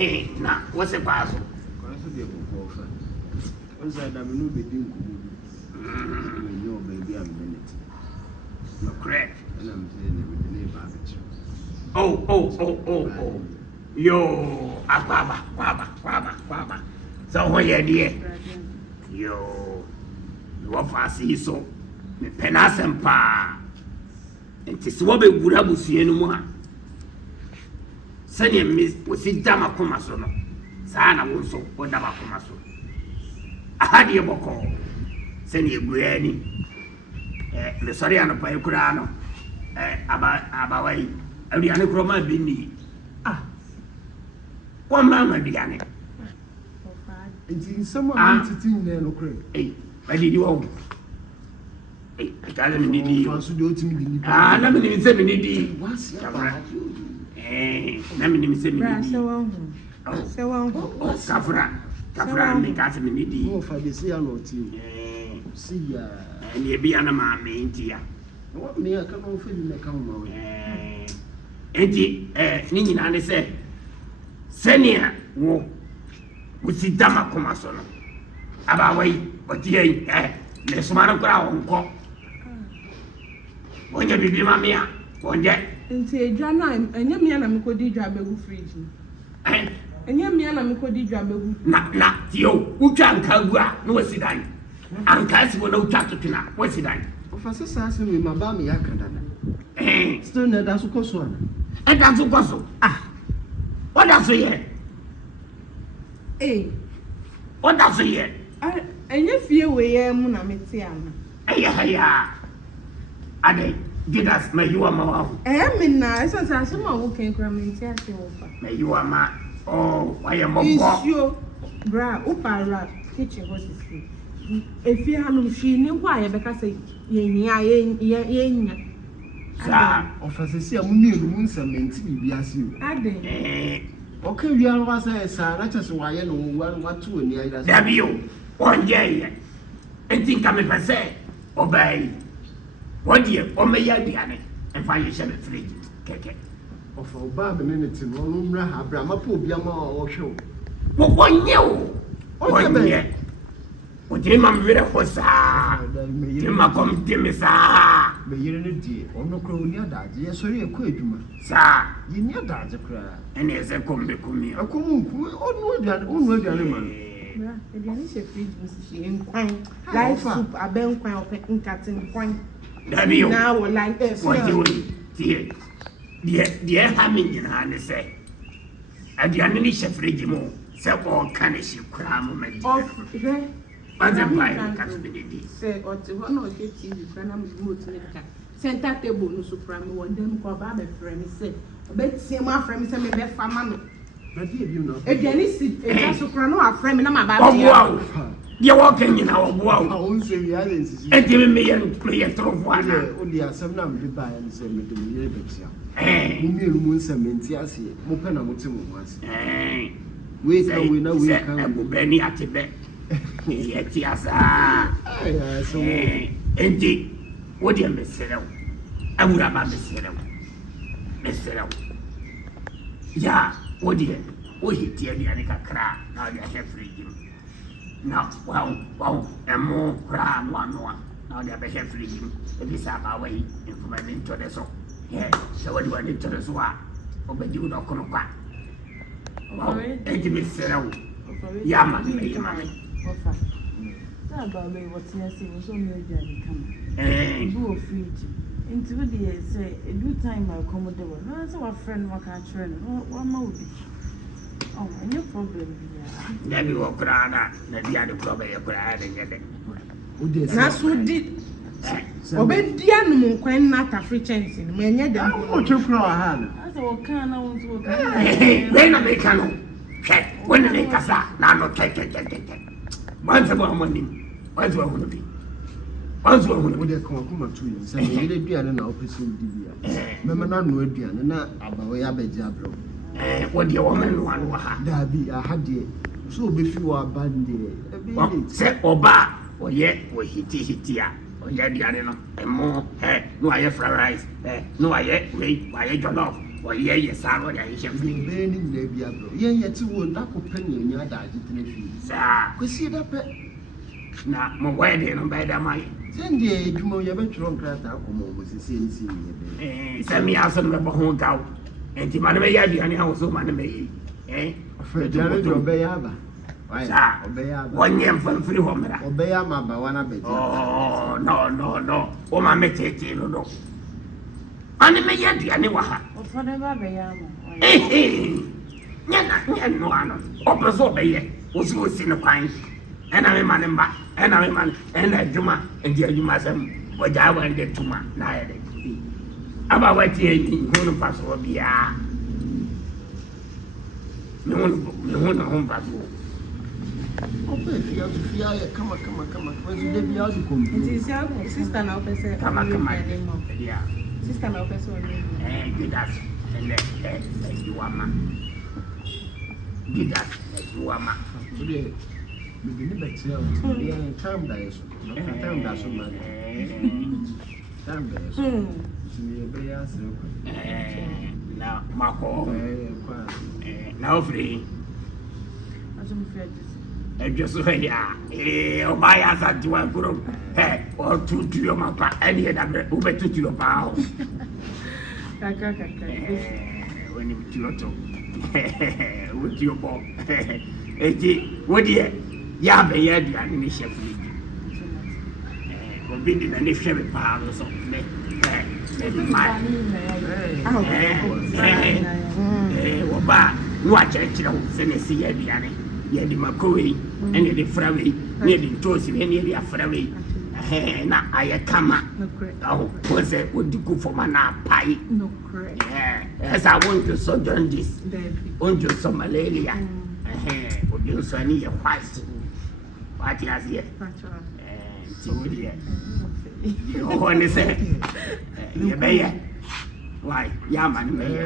Na what's a pass? Once I have no bedding, your baby a minute. You're correct. And I'm saying Oh. Yo, Aquaba. So when you're dear, yo, you are fast, so me penas and pa. And tis what we would have seen no more. Send him miss was it Dama Comasono. Sana also, what Dama Comaso. I had your boko. Send you granny. The sorry, and a paycurano. Abaway, Ariana Croma Bini. One mamma, Diana. It's in someone sitting there, no credit. Hey, why did you own? Hey, I got him in the also do to me. Let me even say me need What's let me even say me so Kafra, make us me need more for the sea or tea. See ya, and ye be an amount main tia. What me I come over in the come Nini and say, Senia, wo, with the Dama Comasono. About way, but ye, the smart ground cock. When you be mamma, one day. And say, John, and your man, I'm going to drive a fridge. And your man, I'm going to drive a Not you, who can't come, no, sit down. And cats will no chat to dinner. What's it done? Professor Sasson with my bammy, I can. Still, that's a cost one. And that's a puzzle. What does a year? Eh, What does a year? and you feel where I am, Mutiana. Ade, did us, may you are my I am in nice as someone who can come in theatre. may you are my I am Is your bra, upara, kitchen was his feet. If you have she knew why, because yen. Sir, Officer, see a moon cement to be as you. Okay, we are was a sir, not just why I know what to in the other. there be you, one day, and think I'm a say, obey. 1 year, or may I be an and find yourself a fridge. Keke. Of a barb minute in one room, Brahma Pubiama or show. But 1 year, 1 year. What him I'm ready for, sir. Him I come to me, sir. May you in a dear, or no crow near that, yes, sorry, a quid, Sir, you near that, a cry. and as a come back me. A common, onward animal. The Janisha fridge was she in quine, like soup, a bell quine of pecking cats in quine. There be you. Now, like this, What you dear, dear, having in hand say. At the Janisha fridge more, so all can she cram me. off, But the fire can be say, or to one or 15, Branham remote maker. Center table no supreme, one them call Babby friend, say, a bed see my friend, send me back for mammy. But if you know, A Janis, a soprano, a friend, and my Oh, baby. wow. You're walking in our I wow. won't say the others. And giving me a throw of one. Only a 7 of buy and say, me to me, Eh, moon cement, yes, Mopena Mutim once. eh. Wait, we know we Say, can. Benny at the bed. Yet, yes, So, indeed. What do you miss it out? I would have missed it out. Miss it out. Yeah, what do you? Oh, he tear the Anika cry. Now they have free him. Now, wow, and more cry, one. Now they have free him. It is our way from an into the so. Yeah, so what do I need to the swat? Obey you not come back. Wow, and you miss it out. Yeah, mammy. About me, what's yes, it was only a daddy come. Eh, Go fridge. Into the say, a good time I'll come with the one. No, that's our friend, what can't train. What more? Oh, no problem. there be walk around. Maybe I don't probably cry and get it. That's what did. Obey the animal, quite not a free chance in when you're I want to cry, Hannah. I said, what kind of ones will When I make a check, when I make a sack, now no check. Once about money, once what would be. Once what would Would be. they come to you? Say, you did be an opposite Divia. Mamma, no, and not about Abba. What the woman want. There be a had ye. So before a bad day. Say, or bar, or yet, or hitty, or yet the animal, and more, no, I have fried rice, no, I yet, wait, why I don't know. ɔyɛ yɛ saa ɔde ahyɛ firi bɛyɛ ne nyinaa bi abrɛ yɛn yɛte wo ntakɔpɛ ne anya adagye tena fie saa kɔsie da pɛ na mo wedding no bɛyɛ dɛ ma yɛ sɛndeɛ adwuma yɛbɛtwerɛ nkrataa akɔma wɔ sɛsie ne sɛ yɛbɛyɛ sɛ mea so no bɛbɔ ho gaw nti ma no bɛyɛ aduane a wo so ma no bɛyɛ ɔfɛ aduane de ɔbɛyɛ aba saa ɔbɛyɛ aba wɔnyɛ mfa mfiri hɔ mmra ɔbɛyɛ ama abawa no abɛgye no woma metetee no do ane mɛyɛ aduane wɔ ha ɔfɔdɛ ba bɛyɛ ama nyɛ noa no ɔpɛ so ɔbɛyɛ wo so wɔsi no kwan ɛna mema ne mba ɛna mema no ɛna adwuma nti adwuma sɛm wɔgyaa wɔnde toma na ayɛ dɛ aba watie hu no mfa soɔ biaa mehu no ho mfa soɔ ɔbɛ fie aso fie ayɛ kama nso da bia wode kɔmpu nti sɛ sister na wopɛ sɛ kama yeah sister na wopɛ sɛ ɔne Judas ɛnɛ ayiwama Judas ayiwama wode mede ne bɛkyerɛ wo yɛ time da yɛ so time da so ma time da yɛ so nti yɛbɛyɛ asɛ kɔ na makɔ kɔ na wofiri asomfɛ ɛdwe so hɛ a ɔbaayɛ asantewa kurom ɔtutuo ma pa ɛne yɛ dabrɛ wobɛtutuo paa hɔ kakra wonim tuo to wotuo bɔ enti wodeɛ yɛ abɛyɛ aduane ne hyɛ firi bi obi de n'ani hwɛ me paa no so wɔba a ne wakyerɛkyerɛ wo sɛ ne ɛsɛ yɛ aduane yɛde mako wei ɛne yɛde fra wei ne yɛde ntoosi wei ne yɛde afra wei na ayɛ kama wo sɛ wodi gu fam ana apae ɛsɛ wondwo so jaundice wondwo so malaria wodwo so ani yɛ white wate aseɛ nti wodeɛ ɔhɔ ne sɛ yɛbɛyɛ yɛama no mɛyɛ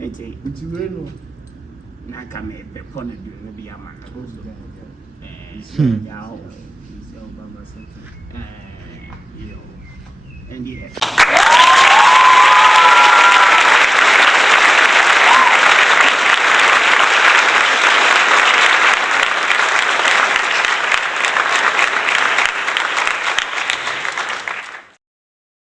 nti wei no na ka mepɛ pɔ no aduane bi ama no ɛndeɛ